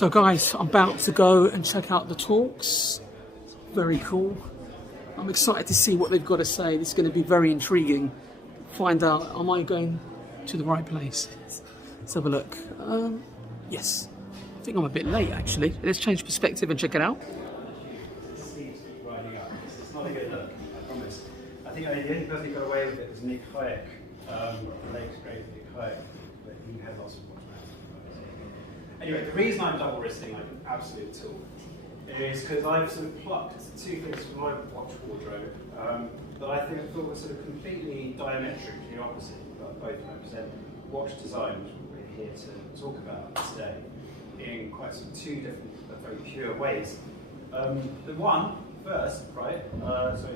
So guys, I'm about to go and check out the talks. Very cool. I'm excited to see what they've got to say. This is going to be very intriguing. Find out, am I going to the right place? Let's have a look. Yes. I think I'm a bit late actually. Let's change perspective and check it out. It's not a good look, I promise. I think the only person who got away with it was Nick Hayek, the late great Nick Hayek, but he had lots of watch brands. Anyway, the reason I'm double wristing like an absolute tool is because I've sort of plucked two things from my watch wardrobe that I thought were sort of completely diametrically opposite, but both represent watch design, which we're here to talk about today, in quite sort of two different but very pure ways. The one, first, right, so I don't know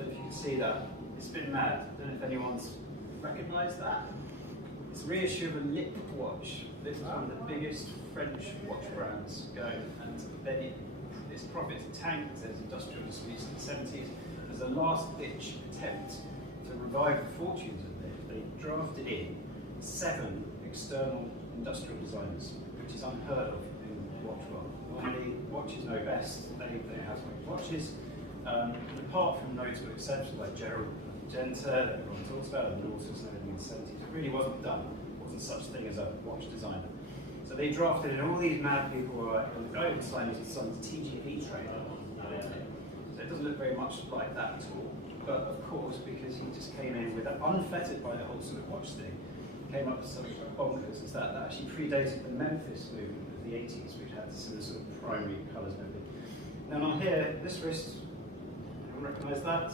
if you can see that, it's been mad. I don't know if anyone's recognised that. It's a reissue of a Lip watch. This is one of the biggest French watch brands going, and then its profits tanked as industrial disputes in the 70s. As a last-ditch attempt to revive the fortunes of it, they drafted in 7 external industrial designers, which is unheard of in the watch world. Normally, watches know best, they know how to make watches. Apart from notable exceptions like Gerald Genta, that everyone talks about, and also in the 70s, it really wasn't done. There wasn't such thing as a watch designer. So they drafted in all these mad people who were, and the guy who designed his son's TGV trainer. So it doesn't look very much like that at all. But of course, because he just came in with that, unfettered by the whole sort of watch thing, came up with something bonkers, is that actually predated the Memphis movement of the 80s, which had some sort of primary colours and everything. Now on here, this wrist, anyone recognise that?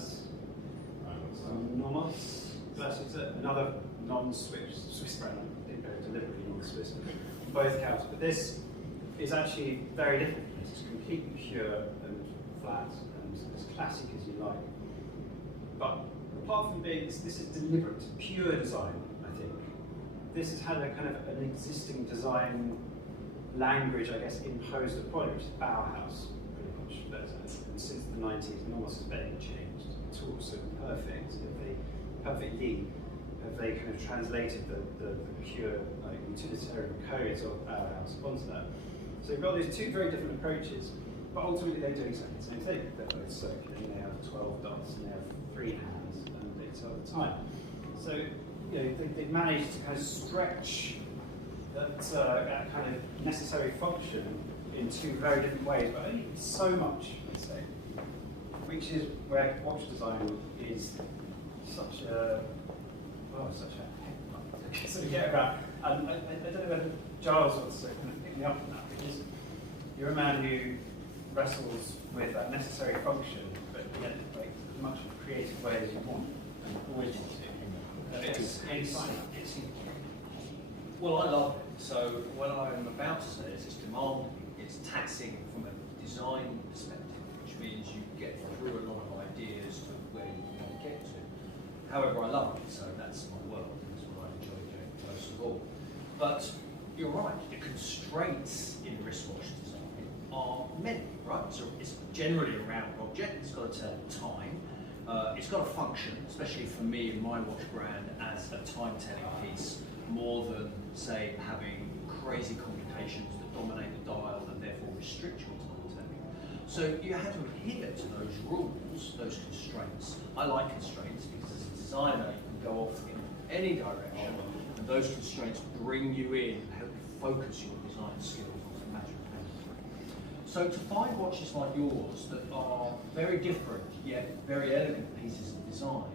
Nomos. That's another non-Swiss brand. I didn't go deliberately non-Swiss on both counts, but this is actually very different. It's completely pure and flat and as classic as you like. But apart from being, this is deliberate, pure design, I think. This has had a kind of an existing design language, I guess, imposed upon it, which is Bauhaus, pretty much. And since the 90s, Nomos has barely changed. It's all sort of perfect. Perfectly have they kind of translated the pure utilitarian codes of Bauhaus onto that. So you've got these two very different approaches, but ultimately they do exactly the same thing. They're both circular, and they have 12 dots, and they have 3 hands, and they tell the time. So they've managed to kind of stretch that kind of necessary function in 2 very different ways, but only so much, let's say, which is where watch design is such a sort of get about. And I don't know whether Giles wants to kind of pick me up on that, because you're a man who wrestles with that necessary function, but yet like as much creative way as you want and always want to. It's well, I love it. So what I'm about to say is it's demanding, it's taxing from a design perspective, which means you get through a lot of ideas to where you want to get to. However, I love it, so that's my world, that's what I enjoy doing most of all. But you're right, the constraints in wristwatch design are many, right? So it's generally a round object, it's got to tell time, it's got a function, especially for me and my watch brand, as a time-telling piece, more than, say, having crazy complications that dominate the dial and therefore restrict your time-telling. So you have to adhere to those rules, those constraints. I like constraints because as a designer, you can go off in any direction, and those constraints bring you in, help you focus your design skills on a matter of pain. So to find watches like yours that are very different, yet very elegant pieces of design,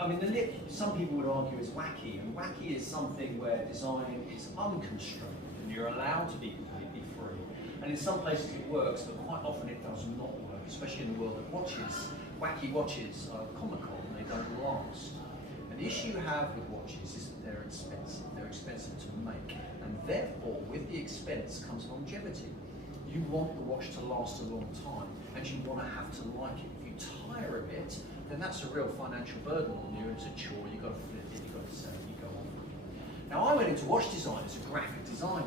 I mean, the Lip, some people would argue, is wacky, and wacky is something where design is unconstrained, and you're allowed to be completely free. And in some places it works, but quite often it does not work, especially in the world of watches. Wacky watches are comical, and they don't last. And the issue you have with watches is that they're expensive to make, and therefore, with the expense comes longevity. You want the watch to last a long time, and you want to have to like it. If you tire of it, then that's a real financial burden on you. It's a chore, you've got to flip it, you've got to sell it, you go on. Now, I went into watch design as a graphic designer,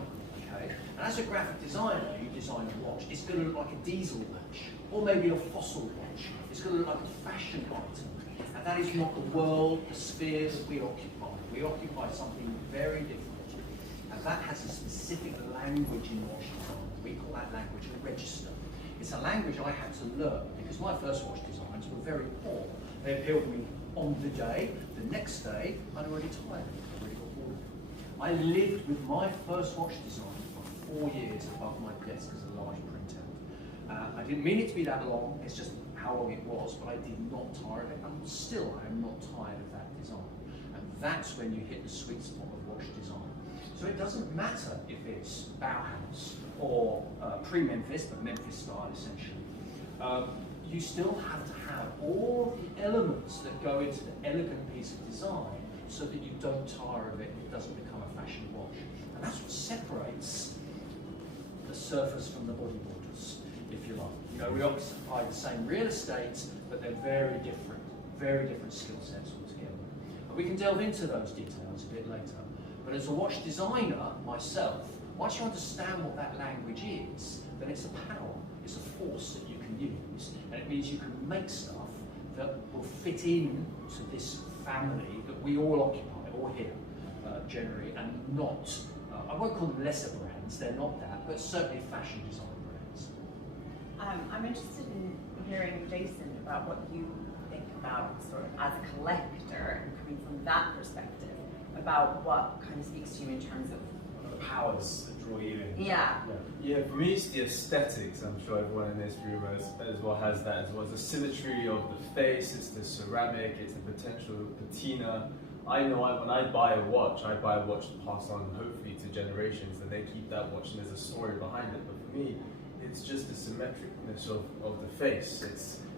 okay? And as a graphic designer, you design a watch, it's going to look like a diesel watch, or maybe a fossil watch. It's going to look like a fashion item. And that is not the world, the sphere that we occupy. We occupy something very different. And that has a specific language in watch design. We call that language a register. It's a language I had to learn because my first watch designs were very poor. They appealed to me on the day. The next day, I'd already tired of it. I'd already got bored of it. I lived with my first watch design for 4 years above my desk as a large printout. I didn't mean it to be that long. It's just how long it was, but I did not tire of it. And still, I am not tired of that design. And that's when you hit the sweet spot of watch design. So it doesn't matter if it's Bauhaus or pre-Memphis, but Memphis style essentially. You still have to have all the elements that go into the elegant piece of design so that you don't tire of it and it doesn't become a fashion watch. And that's what separates the surfers from the bodyboarders, if you like. You know, we occupy the same real estate, but they're very different skill sets altogether. And we can delve into those details a bit later. But as a watch designer myself, once you understand what that language is, then it's a power, it's a force that you can use, and it means you can make stuff that will fit in to this family that we all occupy, all here, generally, and not, I won't call them lesser brands, they're not that, but certainly fashion design brands. I'm interested in hearing, Jason, about what you think about sort of as a collector and coming from that perspective, about what kind of speaks to you in terms of The powers that draw you in. Yeah. Yeah, for me it's the aesthetics. I'm sure everyone in this room as well has that as well. It's the symmetry of the face, it's the ceramic, it's the potential patina. I know when I buy a watch to pass on hopefully to generations, and they keep that watch and there's a story behind it. But for me, it's just the symmetricness of the face.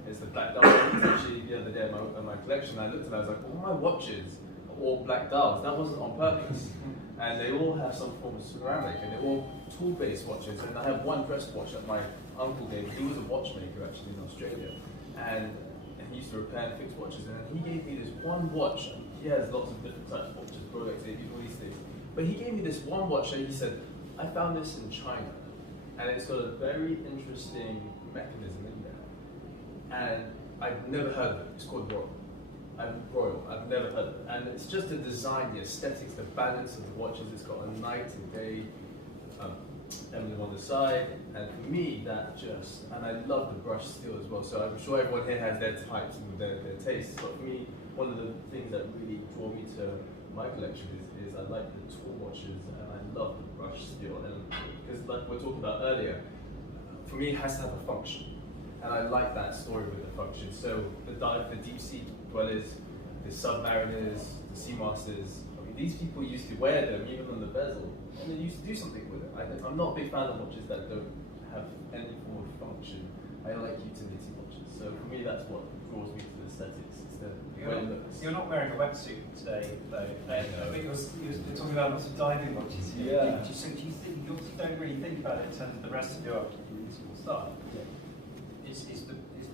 It's the black dial. Actually, the other day in my collection, I looked and I was like, all my watches are all black dials. That wasn't on purpose. And they all have some form of ceramic, and they're all tool-based watches. And I have one wrist watch that my uncle gave me. He was a watchmaker actually in Australia, and he used to repair and fix watches. And he gave me this one watch. He has lots of different types of watches, Rolex, all these things. But he gave me this one watch, and he said, "I found this in China, and it's got a very interesting mechanism in there, and I've never heard of it. It's called Royal. I've never heard of it. And it's just the design, the aesthetics, the balance of the watches. It's got a night and day emblem on the side. And for me, and I love the brush steel as well. So I'm sure everyone here has their types and their tastes. But for me, one of the things that really draw me to my collection is I like the tool watches, and I love the brush steel element. Because like we were talking about earlier, for me, it has to have a function. And I like that story with the function. So the deep sea dwellers, the submariners, the sea masters, I mean, these people used to wear them even on the bezel, and they used to do something with it. I'm not a big fan of watches that don't have any form of function. I like utility watches. So for me, that's what draws me to the aesthetics. It's the way it looks. You're not wearing a wetsuit today, though. I think you're talking about lots of diving watches. Yeah. So do you think you don't really think about it in terms of the rest of your musical style? Yeah. It's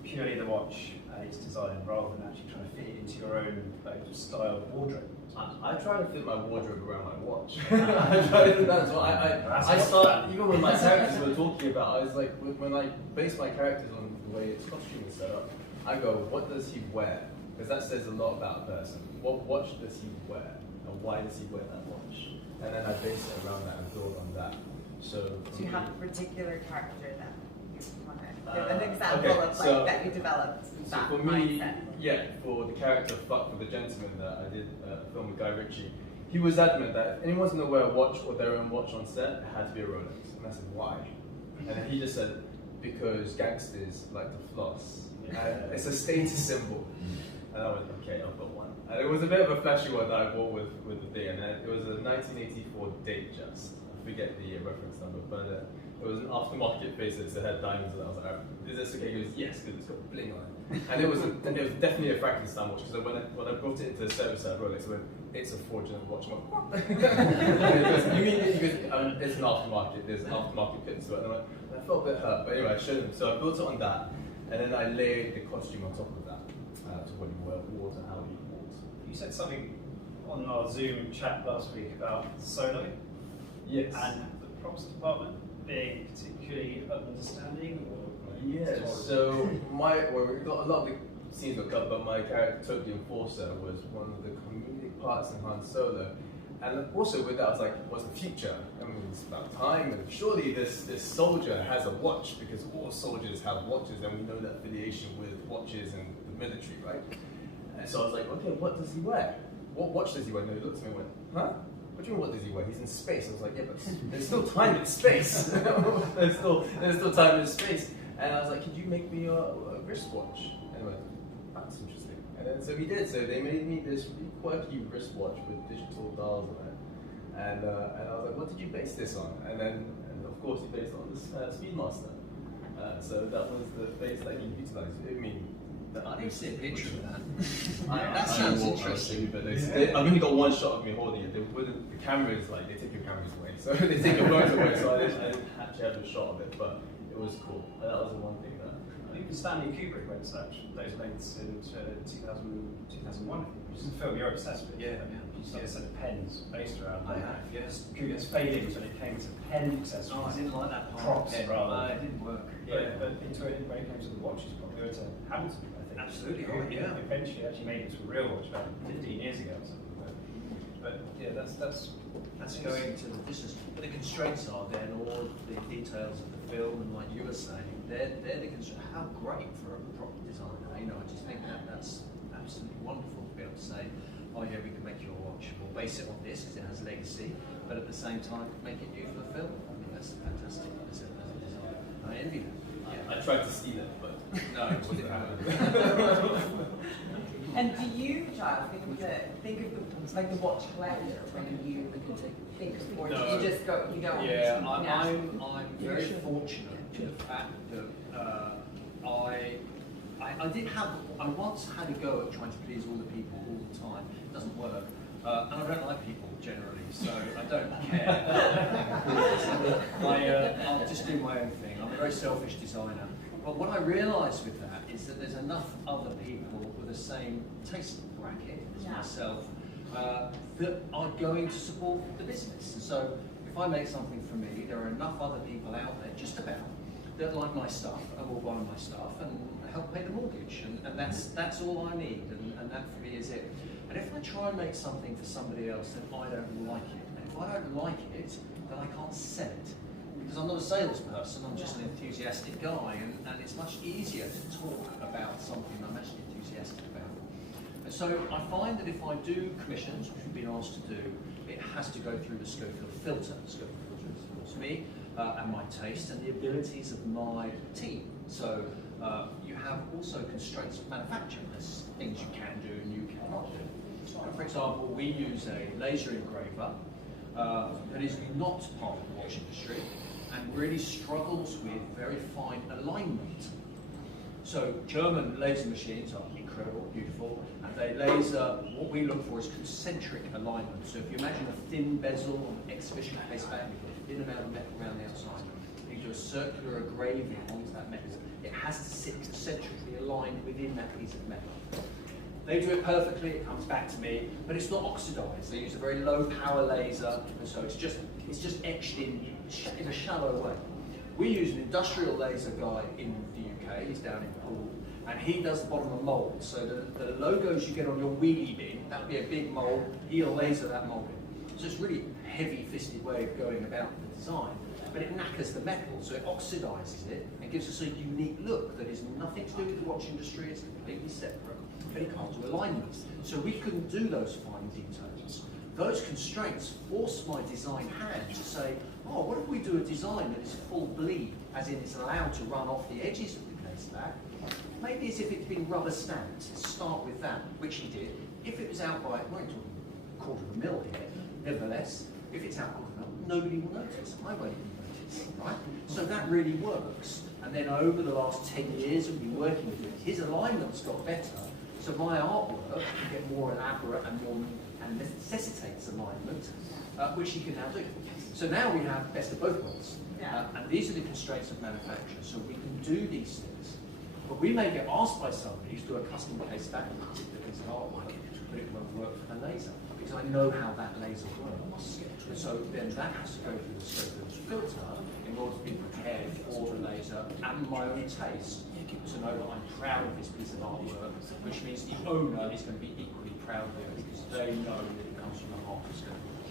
purely the watch and its design, rather than actually trying to fit it into your own style wardrobe. I try to fit my wardrobe around my watch. I try to do that as well. I start, even when my characters were talking about, I was like, when I base my characters on the way its costume is set up, I go, what does he wear? Because that says a lot about a person. What watch does he wear? And why does he wear that watch? And then I base it around that and build on that. So you have a particular character that you want to give an example of that you developed. So for me, for the character Fuck for the Gentleman that I did a film with Guy Ritchie, he was adamant that if anyone's going to wear a watch or their own watch on set, it had to be a Rolex. And I said, why? And then he just said, because gangsters like to floss. And it's a status symbol. And I went, okay, I've got one. And it was a bit of a flashy one that I bought with the thing. And it was a 1984 date just. I forget the reference number, but it was an aftermarket face that had diamonds, and I was like, is this okay? He goes, yes, because it's got bling on it. And it was definitely a Frankenstein watch, because when I brought it into the service at Rolex, I went, it's a fraudulent watch. I'm like, what? He goes, you mean it? He goes, it's an aftermarket, there's an aftermarket pin to it. And I felt a bit hurt, but anyway, I showed him. So I built it on that, and then I laid the costume on top of that, to what he wore and how he walks. You said something on our Zoom chat last week about solo. Yes. And the props department being particularly understanding, or yeah, so we got a lot of the scenes got cut, but my character, Toby Enforcer, was one of the comedic parts in Han Solo. And also with that, I was like, what's the future? I mean, it's about time, and surely this soldier has a watch, because all soldiers have watches, and we know that affiliation with watches and the military, right? And so I was like, okay, what does he wear? What watch does he wear? And he looked at me and went, huh? What do you mean, what does he wear? He's in space. I was like, yeah, but there's still time in space. there's still time in space. And I was like, could you make me a wristwatch? And he went, that's interesting. And then so he did. So they made me this really quirky wristwatch with digital dials on it. And I was like, what did you base this on? And of course he based it on the Speedmaster. So that was the face that he utilized. I mean, I need to see a picture of that. that sounds interesting. But I've only got one shot of me holding it. The cameras, like, they take your cameras away. So they take your phones away. So I didn't actually have a shot of it, but it was cool. And that was the one thing that. Even Stanley Kubrick went to those events in 2001. Which is a film you're obsessed with. Yeah. You see a set of pens based around. I have, yes. Kubrick's failings when it came to pen accessories. Oh, I didn't like that part. Props, rather. It didn't work. Yeah. But when it came to the watches, probably were to Hamilton, I think. Absolutely, Who yeah. Eventually, actually made it to a real watch about 15 years ago or something. But yeah, that's going to the business. But the constraints are then all the details of the film, and like you were saying, they're the constraints. How great for a prop designer. You know, I just think that's absolutely wonderful to be able to say, oh yeah, we can make you a watch. We'll base it on this because it has legacy, but at the same time, make it new for the film. I think that's fantastic as a designer. I envy them. Yeah, I tried to steal it, but no, it wasn't happening. And do you, Giles, think of the like the watch collector when you think of watches? No. You just go, you don't. Yeah, I'm very fortunate in the fact that I once had a go at trying to please all the people all the time. It doesn't work. And I don't like people generally, so I don't care. I'll just do my own thing. I'm a very selfish designer. But what I realised with that is that there's enough other people with the same taste bracket as myself that are going to support the business. And so if I make something for me, there are enough other people out there, just about, that like my stuff and will buy my stuff and help pay the mortgage. And that's all I need, and that for me is it. And if I try and make something for somebody else, then I don't like it. And if I don't like it, then I can't sell it. Because I'm not a salesperson, I'm just an enthusiastic guy, and it's much easier to talk about something I'm actually enthusiastic about. And so I find that if I do commissions, which we've been asked to do, it has to go through the Schofield filter. The Schofield filter is, of course, me and my taste and the abilities of my team. So you have also constraints of manufacture. There's things you can do and you cannot do. For example, we use a laser engraver that is not part of the watch industry and really struggles with very fine alignment. So German laser machines are incredible, beautiful, and they laser, what we look for is concentric alignment. So if you imagine a thin bezel on an exhibition case back with a thin amount of metal around the outside, you do a circular engraving onto that metal. It has to sit concentrically aligned within that piece of metal. They do it perfectly, it comes back to me, but it's not oxidized. They use a very low power laser, and so it's just etched in a shallow way. We use an industrial laser guy in the UK, he's down in Poole, and he does the bottom of mould. So the logos you get on your wheelie bin, that would be a big mould, he'll laser that mould in. So it's really a heavy-fisted way of going about the design, but it knackers the metal, so it oxidizes it and gives us a unique look that is nothing to do with the watch industry, it's completely separate, but it can't do alignments. So we couldn't do those fine details. Those constraints force my design hand to say, oh, what if we do a design that is full bleed, as in it's allowed to run off the edges of the case back? Maybe as if it's been rubber stamped. Start with that, which he did. If it was out by, we're talking a quarter of a mil here, nevertheless, if it's out quarter of a mil, nobody will notice. I won't even notice, right? So that really works. And then over the last 10 years we've been working with him, his alignments got better, so my artwork can get more elaborate and more and necessitates alignment, which he can now do. So now we have best of both worlds. And these are the constraints of manufacture, so we can do these things. But we may get asked by somebody to do a custom case back and cut it the piece of artwork, but it won't work for the laser, because I know how that laser works. And so then that has to go through the Schofield filter in order to be prepared for the laser and my own taste, to know that I'm proud of this piece of artwork, which means the owner is going to be equally proud of it, because they know that it comes from the heart of Schofield.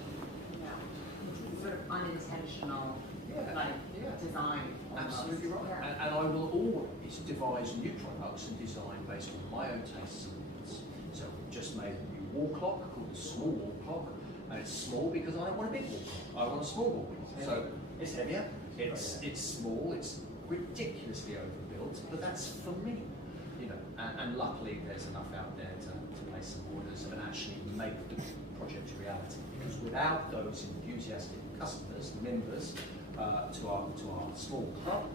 sort of unintentional like design. Almost. Absolutely right. Yeah. And I will always devise new products and design based on my own tastes and needs. So we've just made a new wall clock called the small wall clock, and it's small because I don't want a big wall clock. I want a small wall clock. So it's heavier, it's small, it's ridiculously overbuilt, but that's for me. You know, and luckily there's enough out there to place some orders and actually make the project a reality. Because without those enthusiastic customers, members, to our small club,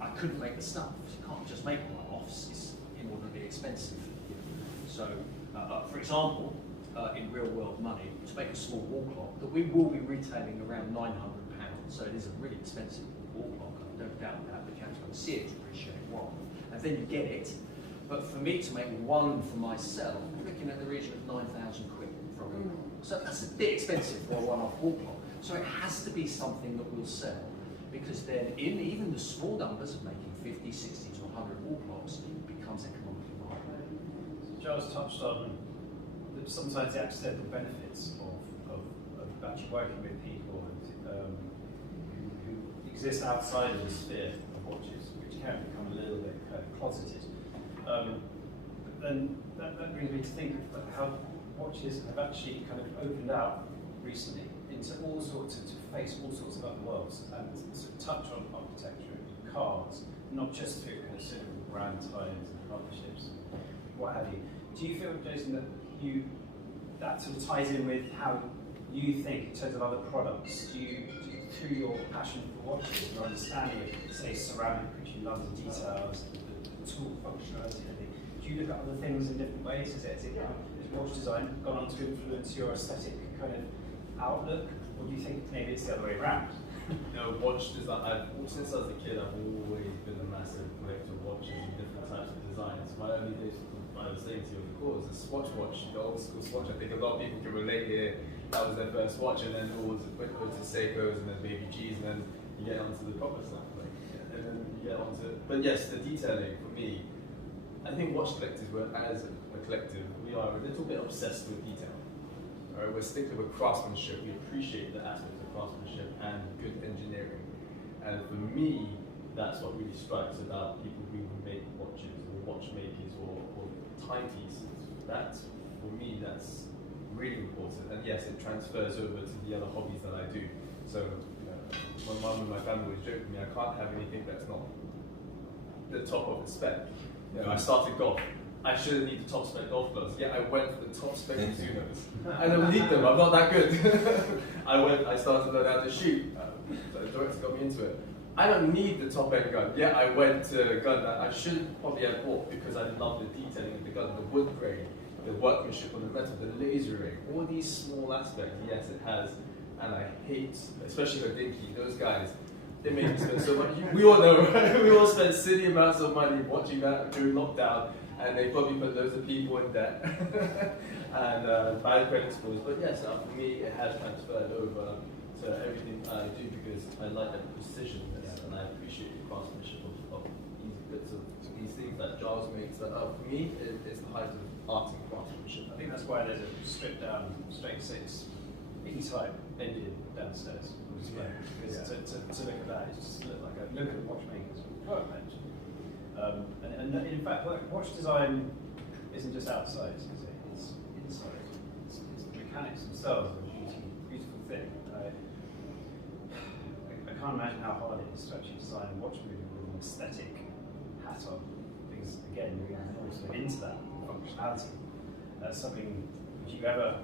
I couldn't make the stuff. You can't just make one-offs, it's inordinately expensive. So, for example, in real world money, to make a small wall clock that we will be retailing around £900, so it is a really expensive wall clock, I don't doubt that, but you have to go and see it to appreciate one. And then you get it, but for me to make one for myself, I'm looking at the region of 9,000 quid for a wall clock. So that's a bit expensive for a one-off wall clock. So it has to be something that will sell, because then in even the small numbers of making 50, 60 to 100 wall clocks, it becomes economically viable. Giles touched on sometimes the accidental benefits of actually working with people who exist outside of the sphere of watches, which can become a little bit closeted. Then that brings me to think of how watches have actually kind of opened out recently into all sorts of, to face all sorts of other worlds, and sort of touch on architecture and cars, not just through kind of simple brand ties and partnerships, what have you. Do you feel, Jason, that that sort of ties in with how you think in terms of other products? Do you through your passion for watches, your understanding of, say, ceramic, which you love the details, the tool functionality, and everything, do you look at other things in different ways? Has watch design gone on to influence your aesthetic kind of outlook, or do you think maybe it's the other way around? No, watch design. Since I was a kid, I've always been a massive collector of watches and different types of designs. My early days, I was saying to you, of course, the Swatch watch, the old school Swatch. I think a lot of people can relate here. That was their first watch, and then it was a quick go to Seikos and then Baby G's, and then you get onto the proper stuff, and then you get onto. But yes, the detailing for me, I think watch collectors were, as a collective, we are a little bit obsessed with detail. Right? We're stickler with craftsmanship. We appreciate the aspects of craftsmanship and good engineering. And for me, that's what really strikes about people who make watches or watchmakers or timepieces. That's, for me, that's really important. And yes, it transfers over to the other hobbies that I do. So my mum and my family was joking me, I can't have anything that's not the top of the spec. I started golf. I shouldn't need the top spec golf gloves. Yeah, I went for the top spec Mizunos. I don't need them, I'm not that good. I started to learn how to shoot. The director got me into it. I don't need the top end gun. Yeah, I went to a gun that I should probably have bought because I love the detailing of the gun, the wood grain, the workmanship on the metal, the lasering, all these small aspects. Yes, it has. And I hate, especially with Dinky, those guys, they make me spend so much. We all know, right? We all spend silly amounts of money watching that during lockdown, and they probably put loads of people in debt and bad credit scores. But yes, for me, it has transferred over to everything I do because I like that precision and I appreciate the craftsmanship of these bits of these things that Giles makes. That for me, it's the height of art and craftsmanship. I think that's why there's a stripped down straight six E-type engine downstairs. Because to look at that, it's just look at the watchmakers workbench. And in fact, watch design isn't just outside, is it? It's inside. It's the mechanics themselves are a beautiful thing. I can't imagine how hard it is to actually design a watch movie with an aesthetic hat on. Because again, we're also into that functionality. That's something which you ever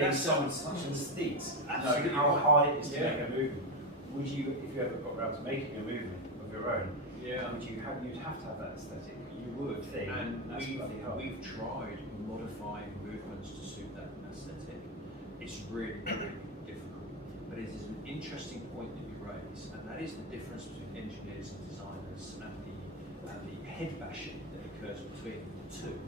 that's such an aesthete. Absolutely How right. hard it is to make a movement. Would you, if you ever got around to making a movement of your own, you'd have to have that aesthetic. You would think. And that's bloody hard. we've tried modifying movements to suit that aesthetic. It's really, really difficult. But it is an interesting point that you raise, and that is the difference between engineers and designers and the head bashing that occurs between the two.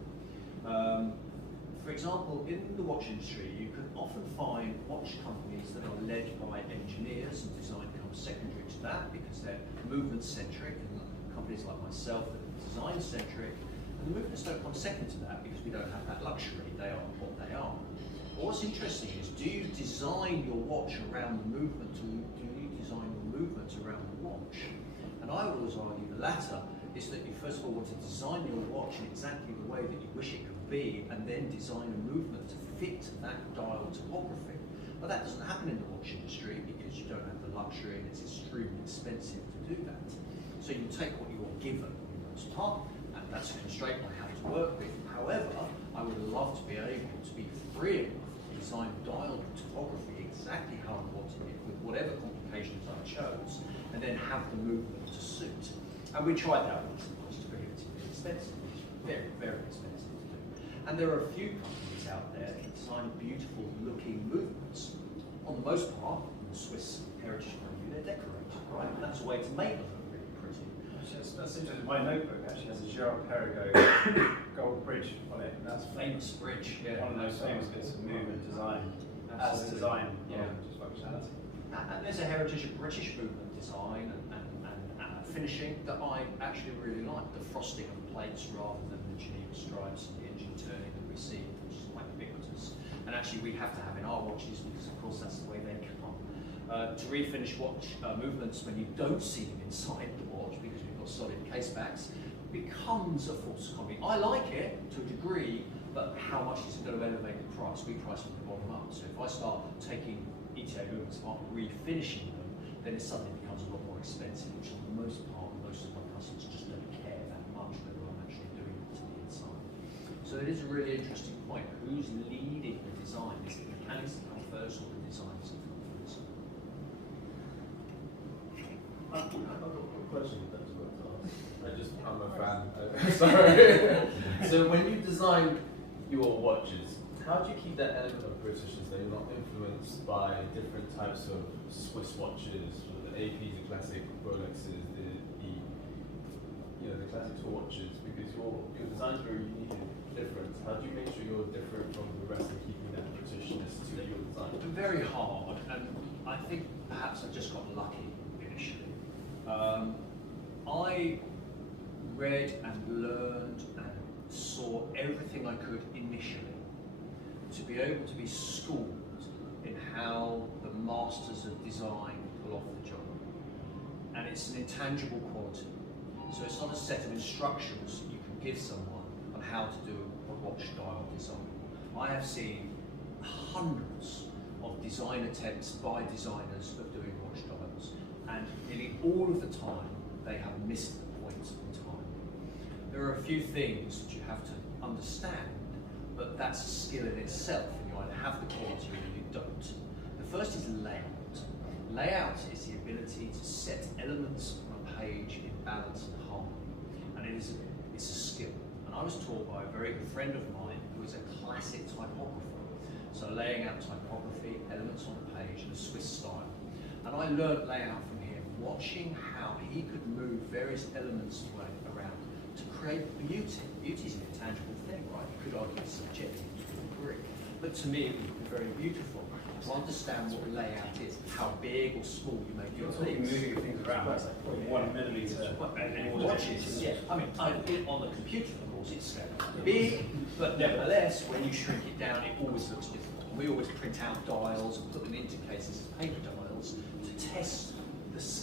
For example, in the watch industry, you can often find watch companies that are led by engineers, and design comes secondary to that because they're movement-centric, and companies like myself that are design-centric, and the movements don't come second to that because we don't have that luxury. They are what they are. But what's interesting is, do you design your watch around the movement, or do you design your movement around the watch? And I would always argue the latter is that you first of all want to design your watch in exactly the way that you wish it could be, and then design a movement to fit that dial topography. But that doesn't happen in the watch industry because you don't have the luxury and it's extremely expensive to do that. So you take what you're given in most part, and that's a constraint I have to work with. However, I would love to be able to be free enough to design dial topography exactly how I wanted it with whatever complications I chose, and then have the movement to suit. And we tried that once, and it's prohibitively expensive. It's very, very expensive to do. And there are a few companies out there that design beautiful looking movements. On the most part, in the Swiss heritage point of view, they're decorated, right? And that's a way to make them look really pretty. That's interesting. My notebook actually has a Gerard Perregaux gold bridge on it. And that's Famous bridge, yeah. one of those famous bits of movement design, as Absolutely. design, Yeah. not just functionality. And there's a heritage of British movement design and finishing that I actually really like. The frosting of plates rather than the Geneva stripes and the engine turning that we see, which is quite ubiquitous. And actually we have to have in our watches because of course that's the way they come. To refinish watch movements when you don't see them inside the watch because we've got solid case backs becomes a false economy. I like it to a degree, but how much is it going to elevate the price? We price from the bottom up. So if I start taking ETA movements apart, refinishing them, then it suddenly becomes a lot more expensive, which for the most part, most of my customers just don't care that much whether I'm actually doing it to the inside. So it is a really interesting point. Who's leading the design? Is it the mechanics that come first or the designers that come first? I've got a question that I was going to ask. I'm a fan. Sorry. So when you design your watches, how do you keep that element of Britishness that you're not influenced by different types of Swiss watches, the APs, the classic Rolexes, the classic tour watches, because your design's very unique and different. How do you make sure you're different from the rest and keeping that Britishness to your design? Very hard, and I think perhaps I just got lucky initially. I read and learned and saw everything I could initially to be able to be schooled in how the masters of design pull off the job. And it's an intangible quality. So it's not a set of instructions you can give someone on how to do a watch dial design. I have seen hundreds of design attempts by designers of doing watch dials, and nearly all of the time they have missed the point in time. There are a few things that you have to understand, but that's a skill in itself, and you either have the quality or you don't. The first is layout. Layout is the ability to set elements on a page in balance and harmony, and it's a skill. And I was taught by a very good friend of mine who is a classic typographer. So laying out typography, elements on the page in a Swiss style. And I learned layout from him, watching how he could move various elements around to create beauty. Beauty is an intangible thing, right? You could argue it's subjective to a degree. But to me, it would be very beautiful to understand what layout is, how big or small you make your things. Moving things around, it's like 0.1 millimeter. And watches, yeah. I mean, on the computer, of course, it's big, but nevertheless, when you shrink it down, it always looks different. And we always print out dials and put them into cases as paper dials to test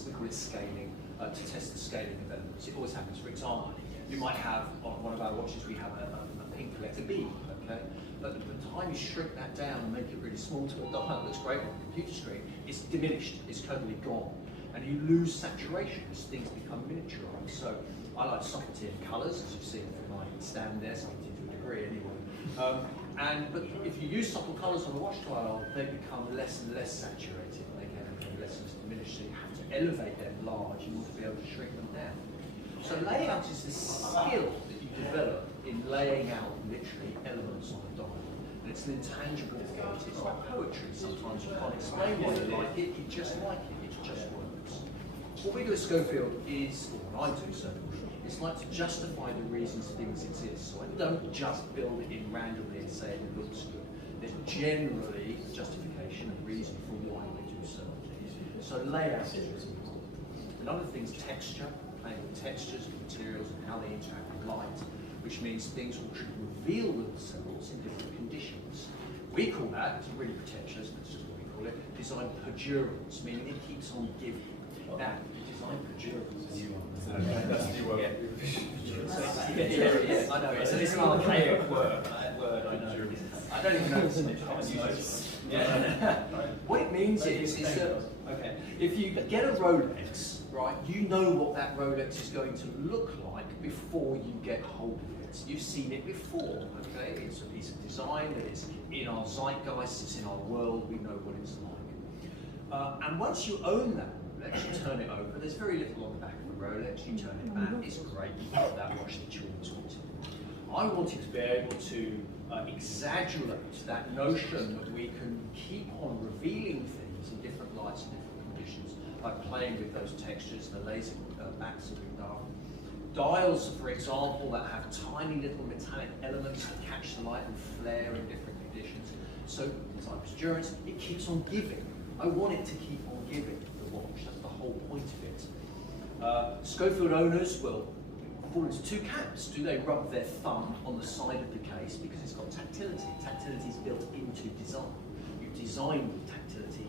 we call it scaling, to test the scaling of elements. It always happens. For example, you might have on one of our watches, we have a pink collector bead, okay? But by the time you shrink that down and make it really small to a dial that looks great on a computer screen, it's diminished, it's totally gone. And you lose saturation as things become miniaturized. So I like subtlety in colours, as you've seen from my stand there, subtlety to a degree anyway. But if you use subtle colours on a watch dial, they become less and less saturated, and they can become less and less diminished. So you have to elevate them large in order to be able to shrink them down. So layout is the skill that you develop in laying out literally elements on a dial. And it's an intangible quality. It's like poetry. Sometimes you can't explain why you like it, you just like it, it just works. What we do at Schofield is, or what I do certainly, it's like to justify the reasons things exist. So I don't just build it in randomly and say it looks good. There's generally a justification and reason for why we do so. So layout is really important. Another thing is texture, playing with textures and materials and how they interact with light, which means things will reveal themselves in different conditions. We call that, it's really pretentious, that's just what we call it, design perdurance, meaning it keeps on giving. Now, design perdurance. That's the new word. Yeah, I know, it's an archaic word, I know. I don't even know if it's what it means is that, okay, if you get a Rolex, right, you know what that Rolex is going to look like before you get hold of it. You've seen it before, okay? It's a piece of design that is in our zeitgeist, it's in our world, we know what it's like. And once you own that Rolex, you turn it over, there's very little on the back of the Rolex, you turn it back, it's great, you've got that watch that you always wanted. I wanted to be able to exaggerate that notion that we can keep on revealing things in different lights and different conditions by playing with those textures, the laser backs of the dial. Dials, for example, that have tiny little metallic elements that catch the light and flare in different conditions. So, design perdurance, it keeps on giving. I want it to keep on giving, the watch. That's the whole point of it. Schofield owners will fall into two camps. Do they rub their thumb on the side of the case because it's got tactility? Tactility is built into design. You design with tactility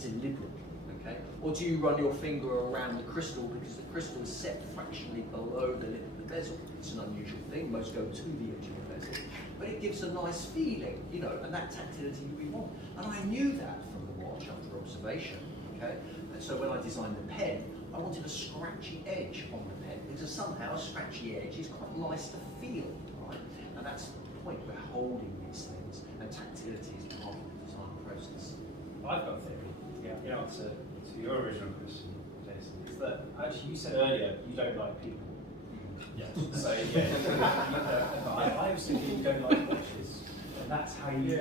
deliberately, okay? Or do you run your finger around the crystal because the crystal is set fractionally below the lip of the bezel? It's an unusual thing. Most go to the edge of the bezel. But it gives a nice feeling, you know, and that tactility we want. And I knew that from the watch under observation, okay? And so when I designed the pen, I wanted a scratchy edge on the pen because somehow a scratchy edge is quite nice to feel, right? And that's the point, we're holding these things, and tactility is part of the design process. I've got a theory. Yeah. The answer to your original question, Jason, is that actually you said earlier you don't like people. Yes. So yeah, I was thinking you don't like watches, and that's how you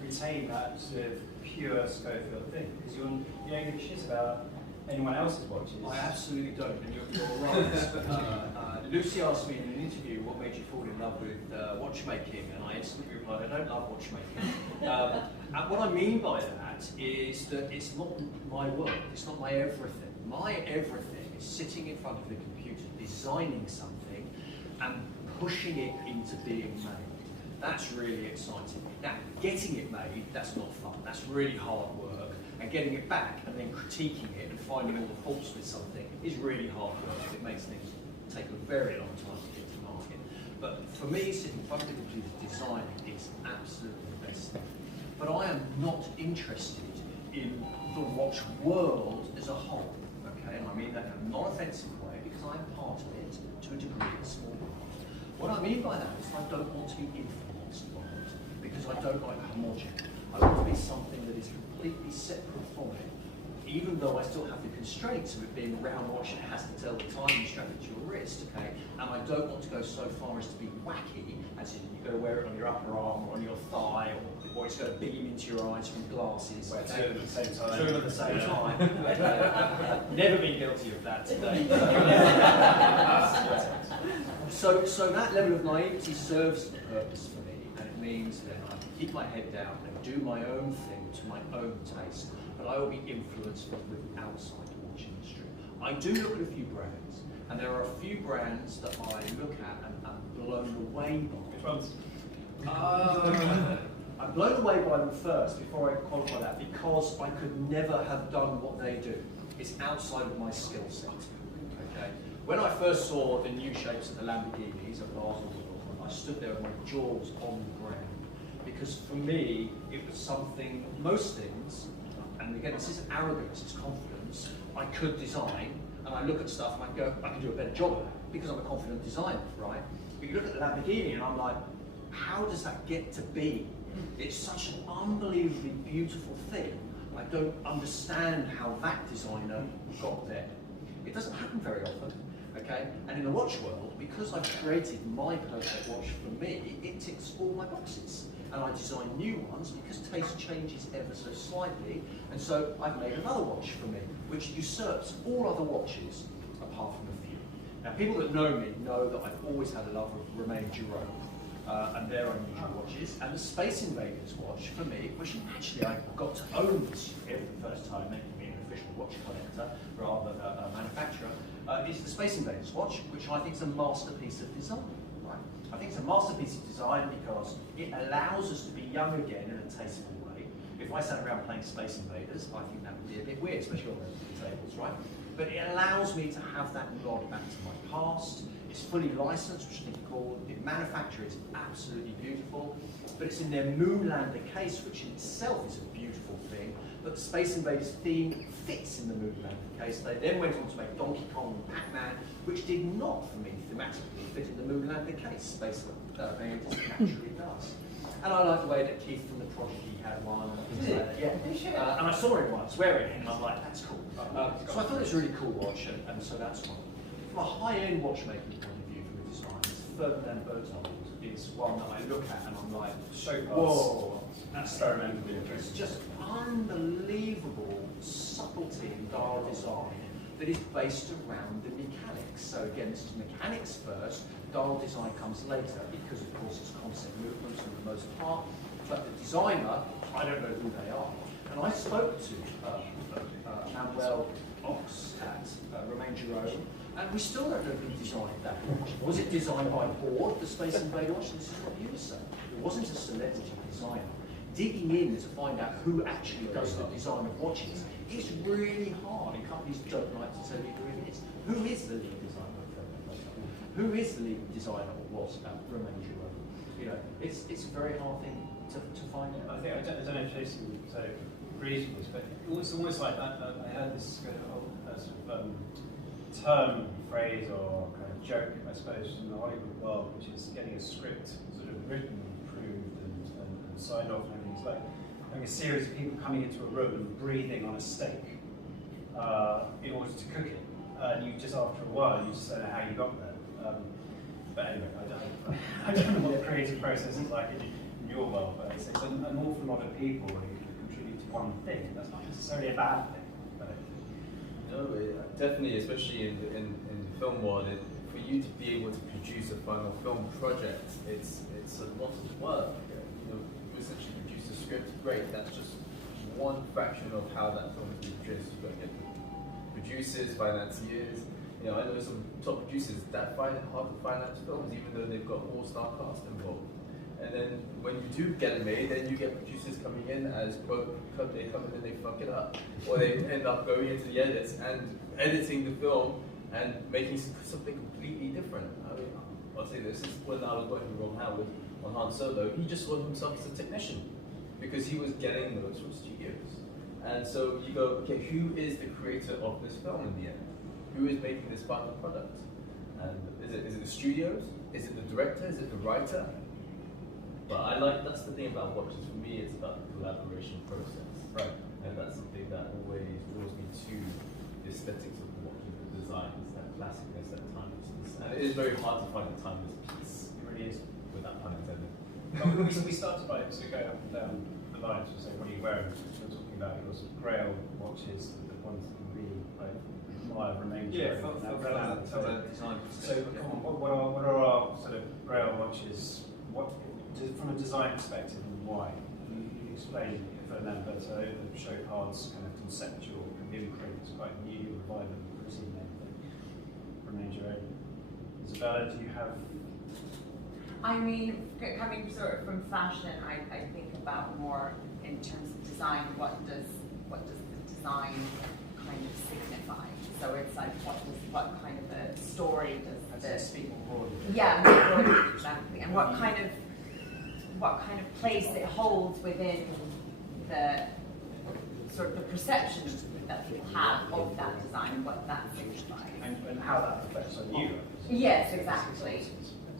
retain that sort of pure Schofield thing, because you don't give a shit about anyone else's watches. I absolutely don't, and you're right. Lucy asked me in an interview what made you fall in love with watchmaking, and I instantly replied, I don't love watchmaking. And what I mean by that is that it's not my work, it's not my everything. My everything is sitting in front of the computer, designing something, and pushing it into being made. That's really exciting. Now, getting it made, that's not fun. That's really hard work. And getting it back and then critiquing it and finding all the faults with something is really hard work. It makes things take a very long time to get to market. But for me, sitting in front of the computer designing is absolutely the best thing. But I am not interested in the watch world as a whole. Okay, and I mean that in a non-offensive way because I'm part of it to a degree, a small part. What I mean by that is I don't want to be influenced by it because I don't like homogeneity. I want to be something that is completely separate from it, even though I still have the constraints of it being a round watch and it has to tell the time you strap it to your wrist, okay? And I don't want to go so far as to be wacky, as in you've got to wear it on your upper arm or on your thigh, or it's going to beam into your eyes from glasses. Wear two at the same time. Two at the same time. Never been guilty of that today. So that level of naivety serves the purpose for me, and it means that I can keep my head down and do my own thing to my own taste, but I will be influenced with the outside watch industry. I do look at a few brands, and there are a few brands that I look at and I'm blown away by. Which ones? I'm blown away by them first before I qualify that because I could never have done what they do. It's outside of my skill set. Okay. When I first saw the new shapes of the Lamborghinis at Basel, I stood there with my jaws on the ground. Because for me, it was something, most things, and again, this isn't arrogance, it's confidence, I could design, and I look at stuff and I go, I can do a better job of that, because I'm a confident designer, right? But you look at the Lamborghini and I'm like, how does that get to be? It's such an unbelievably beautiful thing. I don't understand how that designer got there. It doesn't happen very often, okay? And in the watch world, because I've created my perfect watch for me, it ticks all my boxes. And I design new ones because taste changes ever so slightly. And so I've made another watch for me, which usurps all other watches apart from a few. Now, people that know me know that I've always had a love of Romain Giraud and their unusual watches. And the Space Invaders watch for me, which actually I got to own this year for the first time, making me an official watch collector rather than a manufacturer, is the Space Invaders watch, which I think is a masterpiece of design. right? I think it's a masterpiece of design because it allows us to be young again in a tasteful way. If I sat around playing Space Invaders, I think that would be a bit weird, especially on the tables, right? But it allows me to have that nod back to my past. It's fully licensed, which I think is cool. The manufacturer is absolutely beautiful, but it's in their Moonlander case, which in itself is a beautiful thing. But the Space Invaders theme fits in the Moonlander case. They then went on to make Donkey Kong and Pac-Man, which did not, for me, thematically fit in the Moonlander case. Space Invaders naturally does. And I like the way that Keith from the Prodigy had one. Yeah. And I saw it once wearing it, and I'm like, that's cool. So I thought it was a really cool watch, and so that's one. From a high-end watchmaking point of view, from the design, Ferdinand Berthold is one that I look at and I'm like, whoa, that's experimental. It's just unbelievable subtlety in dial design that is based around the mechanics. So again, this is mechanics first, dial design comes later because of course it's concept movements for the most part, but the designer, I don't know who they are. And I spoke to Manuel Ox at Romain Girod, and we still don't know who designed that watch. Was it designed by Board, the Space Invader watch? This is what you were saying. It wasn't a celebrity designer. Digging in to find out who actually does the design of watches is really hard, and companies don't like to tell you who it is. Who is the lead designer of Ferdinand? Who is the lead designer or was at Romain Girod? You know, it's a very hard thing to find out. I don't know if Jason agrees with this, but it's almost like that. I heard this sort of term, phrase, or kind of joke, I suppose, in the Hollywood world, which is getting a script sort of written, approved, and signed off, and everything. It's like having a series of people coming into a room and breathing on a steak in order to cook it. And you just, after a while, you just don't know how you got there. But anyway, I don't know what the creative process is like in your world, but it's an awful lot of people who contribute to one thing. That's not necessarily a bad thing. No, definitely, especially in the film world, for you to be able to produce a final film project, it's a lot of work. You know, you essentially produce a script, great. That's just one fraction of how that film is produced. You've got to get the producers, financiers. You know, I know some top producers that find it hard to finance films, even though they've got all-star cast involved. And then when you do get it made, then you get producers coming in as quote, they come in and they fuck it up, or they end up going into the edits and editing the film and making something completely different. I mean, I'll say this is when I was working with Ron Howard on Han Solo. He just saw himself as a technician because he was getting those from studios. And so you go, okay, who is the creator of this film in the end? Who is making this final product? And is it the studios? Is it the director? Is it the writer? But that's the thing about watches. For me, it's about the collaboration process. Right. And that's something that always draws me to the aesthetics of the watches, the designs, that classicness, that timelessness. And it is very hard to find a timeless piece. It really is. With that pun intended. We started by going up and down the lines and saying, what are you wearing? We're talking about your sort of grail watches, the ones that can really admire, remain. Yeah, for the design. So come on, what are our sort of grail watches? From a design perspective, and why? You explained Ferdinand Berthold, the Chopard's kind of conceptual imprint is quite new, revive and routine everything. Romain Girod. Isabella, do you have? I mean, coming sort of from fashion, I think about more in terms of design. What does the design kind of signify? So it's like, what kind of a story does the speaking broadly? Yeah, exactly. And what kind of place it holds within the sort of the perception that people have of that design and what that signifies. And how that affects on you. Yes, exactly.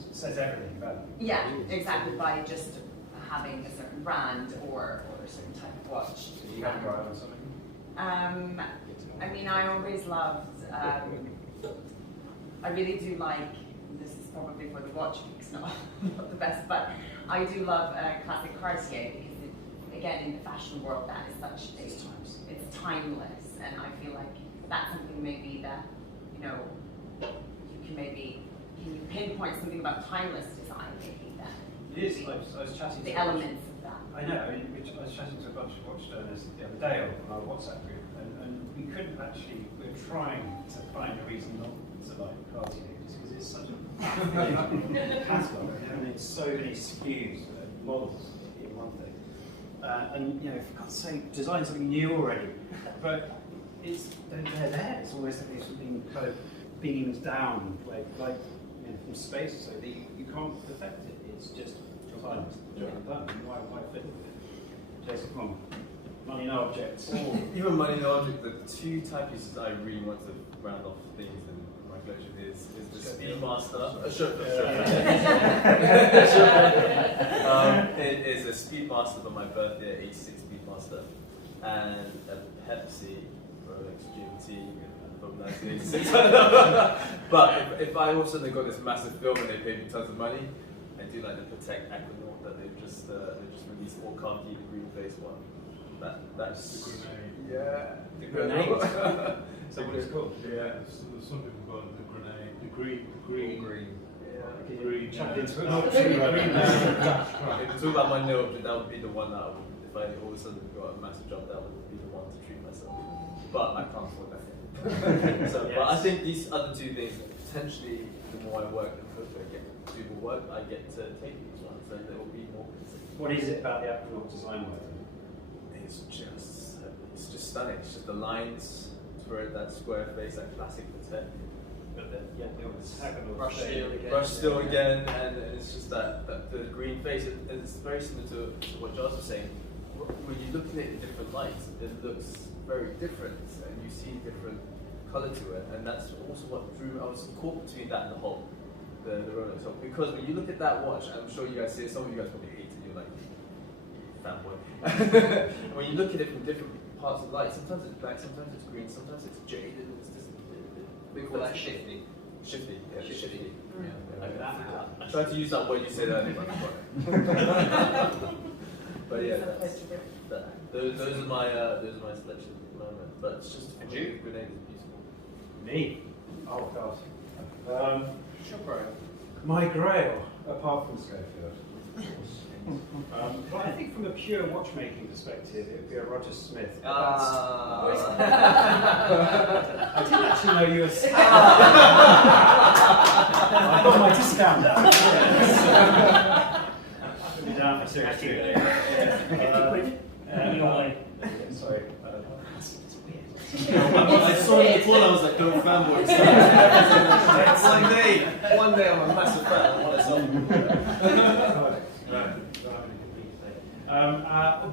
It says everything about it. Yeah, exactly, by just having a certain brand or a certain type of watch. So you have to drive on something? I mean, I always loved, I really do like, this is probably for the watch geeks, not the best, but I do love classic Cartier because, again, in the fashion world, that is such it's timeless, and I feel like that's something maybe that, you know, can you pinpoint something about timeless design, maybe that? It is. I was chatting the to elements of that. I know. I was chatting to a bunch of watch journalists the other day on our WhatsApp group, and we couldn't actually. We were trying to find a reason not to like Cartier, just because it's such a fascinating catalogue. I mean, it's so many SKUs, models in one thing. And you know, for God's sake, design something new already. But they're there. It's almost like they've been kind of beamed down, like you know, from space, so that you can't affect it. It's just done. Why fit with it? Jason, come on. Money no objects. Even money no object. The two timepieces I really want to round off things in my collection is the Speedmaster. It is a Speedmaster for my birthday, 86 Speedmaster, and a Pepsi Rolex GMT from 1986. But if I also got this massive film and they paid me tons of money, I do like the Protect Aquanaut that they've just released, all khaki, the green face one. That's the grenade. Yeah, The grenade. So what it's called? Yeah, some people call it the grenade. The green. Yeah. Can Green. you chuck into it? If you talk about my no object, that would be the one that I would, if I all of a sudden got a massive job, that would be the one to treat myself. But I can't afford that yet. So, Yes. But I think these other two things, potentially, the more I work and get do the work, I get to take these ones, and there will be more consistent. What is it about the Aquanaut design work? It's just stunning. It's just the lines for that square face, that classic Patek. But the hexagonal Brush shape. steel again. Brush still again, and it's just that the green face. And it's very similar to what Giles was saying. When you look at it in different lights, it looks very different, and you see different color to it. And that's also what drew. I was caught between that and the whole, the Rolex Hulk, because when you look at that watch, I'm sure you guys see it. Some of you guys probably hate it. You're like fanboy. When you look at it from different parts of the light, sometimes it's black, sometimes it's green, sometimes it's jade, and it's just We call that shifty. Shifty. Yeah, Shifty. Yeah. Like that. I tried to use that word you said earlier, but I forgot. But yeah, those are my selections at the moment. But it's just And you? Grenade is beautiful. Me? Oh God. Sure, bro. My grail, apart from Schofield. Well, I think from a pure watchmaking perspective, it would be a Roger Smith. But I didn't actually know you were. I got my discount. Put me down for serious treatment. Sorry. I saw it before and I was like, don't fanboy. One day I'm a massive fan. I want to sell.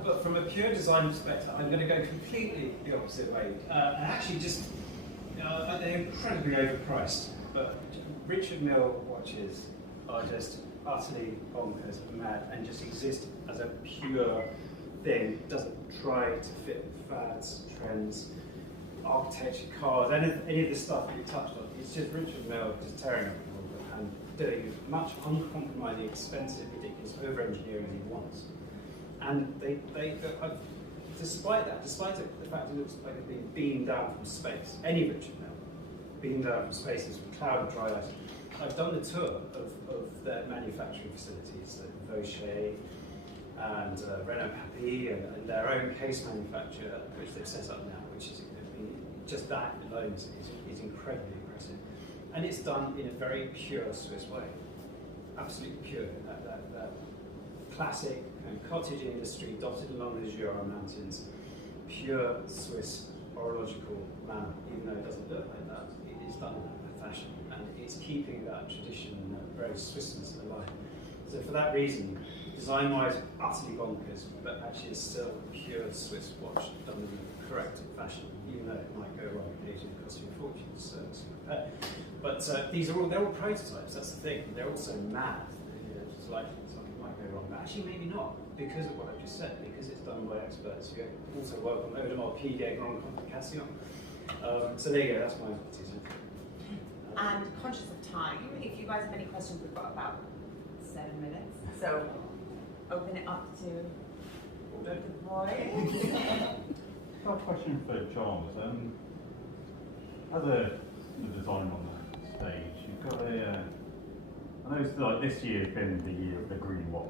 But from a pure design perspective, I'm going to go completely the opposite way. And actually just, they're incredibly overpriced, but Richard Mille watches are just utterly bonkers, mad, and just exist as a pure thing. It doesn't try to fit fads, trends, architecture, cars, any of the stuff that you touched on. It's just Richard Mille just tearing up the world and doing as much uncompromising, expensive, ridiculous over-engineering as he wants. And despite the fact it looks like it's being beamed down from space, any Richard Mille, beamed down from space is a cloud of dry ice. I've done the tour of their manufacturing facilities at Vaucher and Renault Papy and their own case manufacturer, which they've set up now, which is, just that alone is incredibly impressive. And it's done in a very pure Swiss way, absolutely pure. That classic cottage industry dotted along the Jura mountains, pure Swiss horological manner, even though it doesn't look like that. It is done in that fashion, and it's keeping that tradition very Swissness alive. So for that reason, design-wise, utterly bonkers, but actually it's still a pure Swiss watch done in the correct fashion, even though it might go wrong occasionally, costing a fortune. But they're all prototypes. That's the thing. They're also mad. It's likely something might go wrong, but actually maybe not, because of what I've just said, because it's done by experts who also work on Audemars Piguet, Grand Complication. So there you go. That's my expertise. And conscious of time, if you guys have any questions, we've got about 7 minutes. So open it up to the boy. I've got a question for Giles. As a designer on the stage, you've got a. I know it's like this year's been the year of the green watch.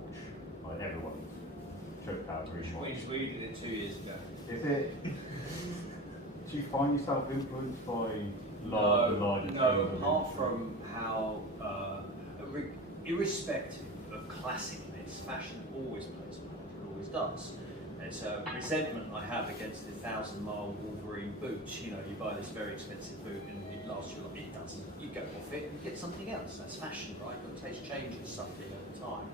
Like everyone's choked out green watch. We did it 2 years ago. Is it? Do you find yourself influenced by larger no, trend? apart from how, irrespective of classicness, fashion always plays a part, it always does. It's a resentment I have against the 1,000-mile Wolverine boots. You know, you buy this very expensive boot and it lasts you, it doesn't. You go off it and get something else. That's fashion, right? But taste changes something over time.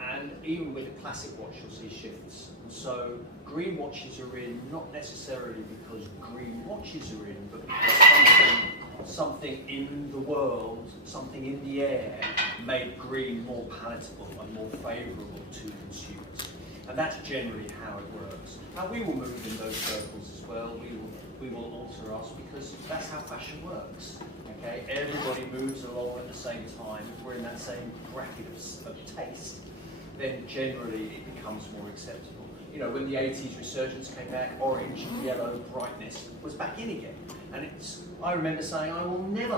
And even with a classic watch, you'll see shifts. So green watches are in, not necessarily because green watches are in, but because something in the world, something in the air, made green more palatable and more favourable to consumers. And that's generally how it works. Now we will move in those circles as well. We will alter us because that's how fashion works. Okay, everybody moves along at the same time. If we're in that same bracket of taste, then generally it becomes more acceptable. You know, when the 80s resurgence came back, orange, yellow, brightness was back in again. And I remember saying, I will never